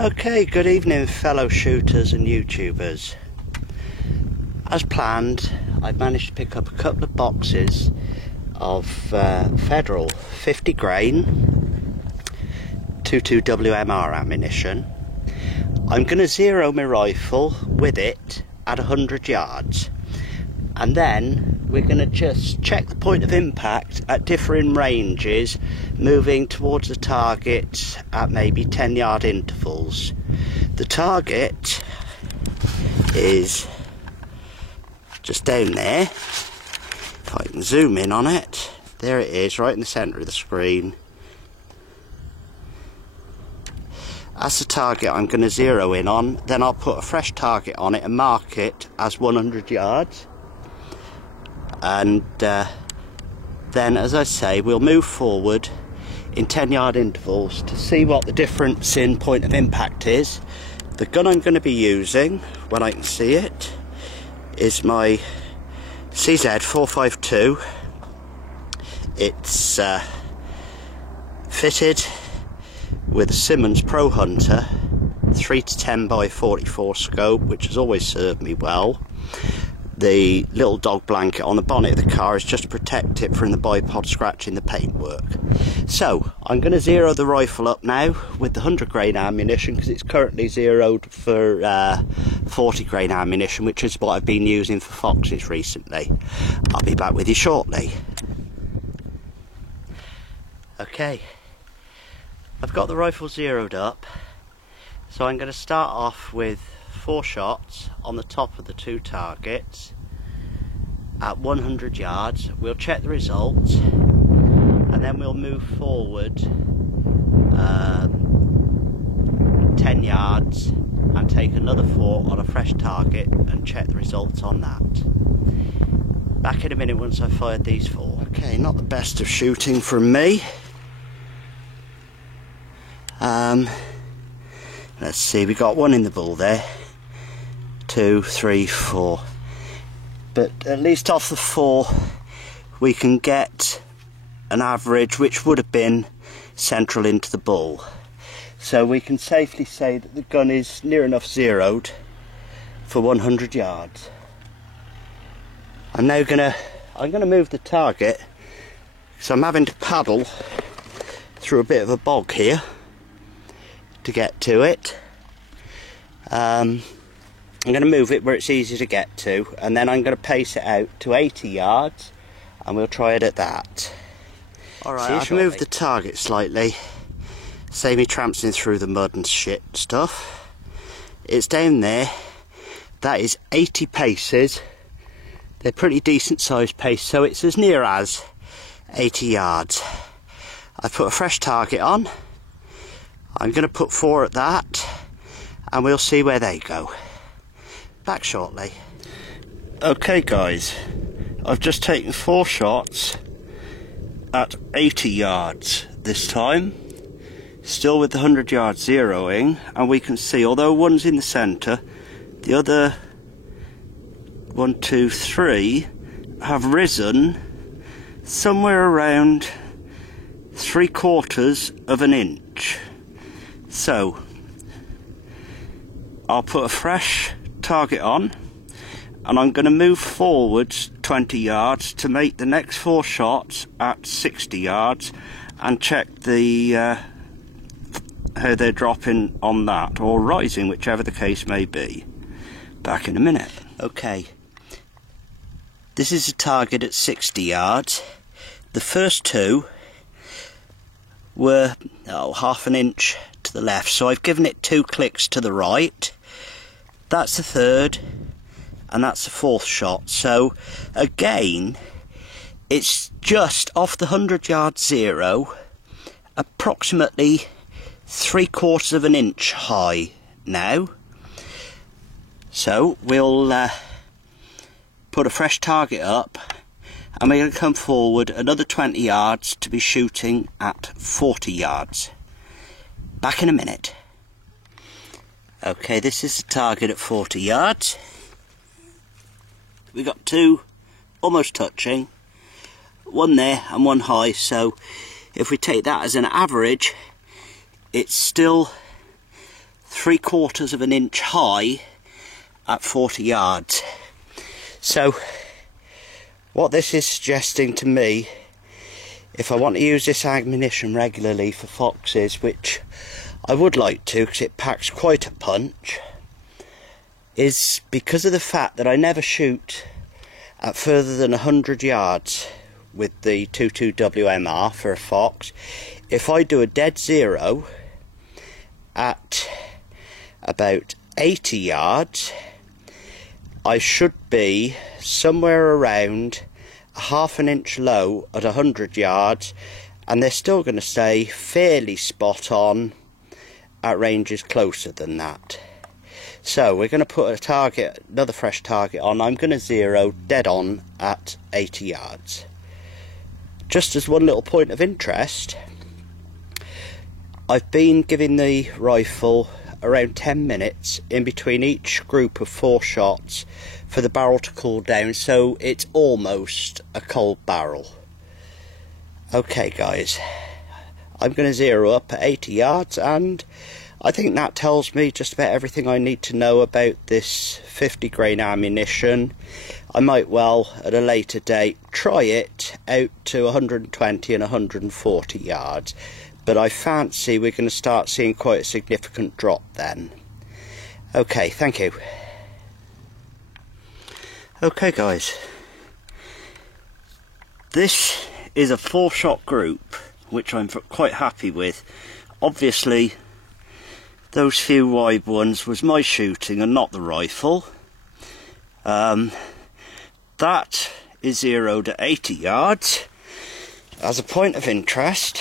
Okay, good evening fellow shooters and YouTubers. As planned, I've managed to pick up a couple of boxes of Federal 50 grain 22 WMR ammunition. I'm going to zero my rifle with it at 100 yards, and then we're going to just check the point of impact at differing ranges, moving towards the target at maybe 10-yard intervals. The target is just down there. If I can zoom in on it, there it is, right in the centre of the screen. That's the target I'm going to zero in on. Then I'll put a fresh target on it and mark it as 100 yards. And then, as I say, we'll move forward in 10-yard intervals to see what the difference in point of impact is. The gun I'm going to be using, when I can see it, is my CZ452. It's fitted with a Simmons Pro Hunter 3-10x44 scope, which has always served me well. The little dog blanket on the bonnet of the car is just to protect it from the bipod scratching the paintwork. So I'm going to zero the rifle up now with the 100 grain ammunition, because it's currently zeroed for 40 grain ammunition, which is what I've been using for foxes recently. I'll be back with you shortly. Okay, I've got the rifle zeroed up, so I'm going to start off with 4 shots on the top of the 2 targets at 100 yards. We'll check the results and then we'll move forward 10 yards and take another 4 on a fresh target and check the results on that. Back in a minute once I've fired these 4. Okay, not the best of shooting from me. Let's see, we got 1 in the bull there. 2, 3, 4. But at least off the 4 we can get an average which would have been central into the bull. So we can safely say that the gun is near enough zeroed for 100 yards. I'm gonna move the target, so I'm having to paddle through a bit of a bog here to get to it. I'm going to move it where it's easy to get to, and then I'm going to pace it out to 80 yards and we'll try it at that. Alright, I've moved the target slightly, save me tramping through the mud and shit stuff. It's down there. That is 80 paces. They're pretty decent sized pace, so it's as near as 80 yards. I've put a fresh target on. I'm going to put 4 at that and we'll see where they go. Back shortly. Okay guys, I've just taken 4 shots at 80 yards this time, still with the 100 yard zeroing, and we can see, although one's in the centre, the other 1, 2, 3 have risen somewhere around 3/4 of an inch. So I'll put a fresh target on and I'm going to move forwards 20 yards to make the next 4 shots at 60 yards and check the how they're dropping on that, or rising, whichever the case may be. Back in a minute. Okay, this is a target at 60 yards. The first 2 were half an inch to the left, so I've given it 2 clicks to the right. That's the 3rd and that's the 4th shot. So again, it's just off the 100 yard zero, approximately 3/4 of an inch high now. So we'll put a fresh target up and we're going to come forward another 20 yards to be shooting at 40 yards. Back in a minute. Okay, this is the target at 40 yards. We got 2 almost touching, 1 there and 1 high, so if we take that as an average, it's still 3/4 of an inch high at 40 yards. So what this is suggesting to me, if I want to use this ammunition regularly for foxes, which I would like to because it packs quite a punch, is because of the fact that I never shoot at further than 100 yards with the 22 WMR for a fox. If I do a dead zero at about 80 yards, I should be somewhere around a ½ an inch low at 100 yards, and they're still going to stay fairly spot on at ranges closer than that. So we're going to put a target, another fresh target on. I'm going to zero dead on at 80 yards. Just as one little point of interest, I've been giving the rifle around 10 minutes in between each group of 4 shots for the barrel to cool down, so it's almost a cold barrel. Okay guys, I'm going to zero up at 80 yards, and I think that tells me just about everything I need to know about this 50 grain ammunition. I might well at a later date try it out to 120 and 140 yards, but I fancy we're going to start seeing quite a significant drop then. Okay, thank you. Okay guys, this is a 4-shot group which I'm quite happy with. Obviously those few wide ones was my shooting and not the rifle. That is zeroed at 80 yards. As a point of interest,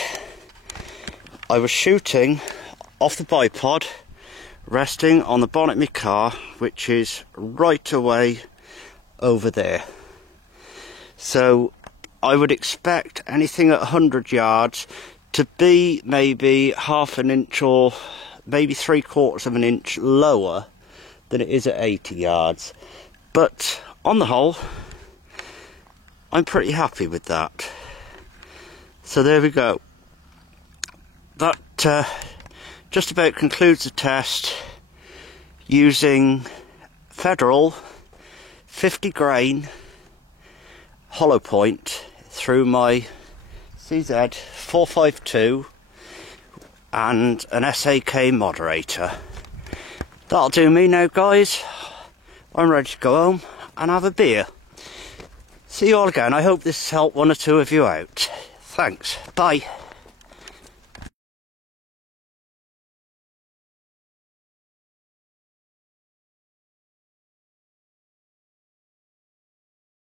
I was shooting off the bipod, resting on the bonnet of my car, which is right away over there. So I would expect anything at 100 yards to be maybe ½ an inch or maybe 3/4 of an inch lower than it is at 80 yards. But on the whole, I'm pretty happy with that. So there we go. That just about concludes the test using Federal 50 grain hollow point through my CZ 452 and an SAK moderator. That'll do me now guys. I'm ready to go home and have a beer. See you all again. I hope this has helped one or two of you out. Thanks. Bye.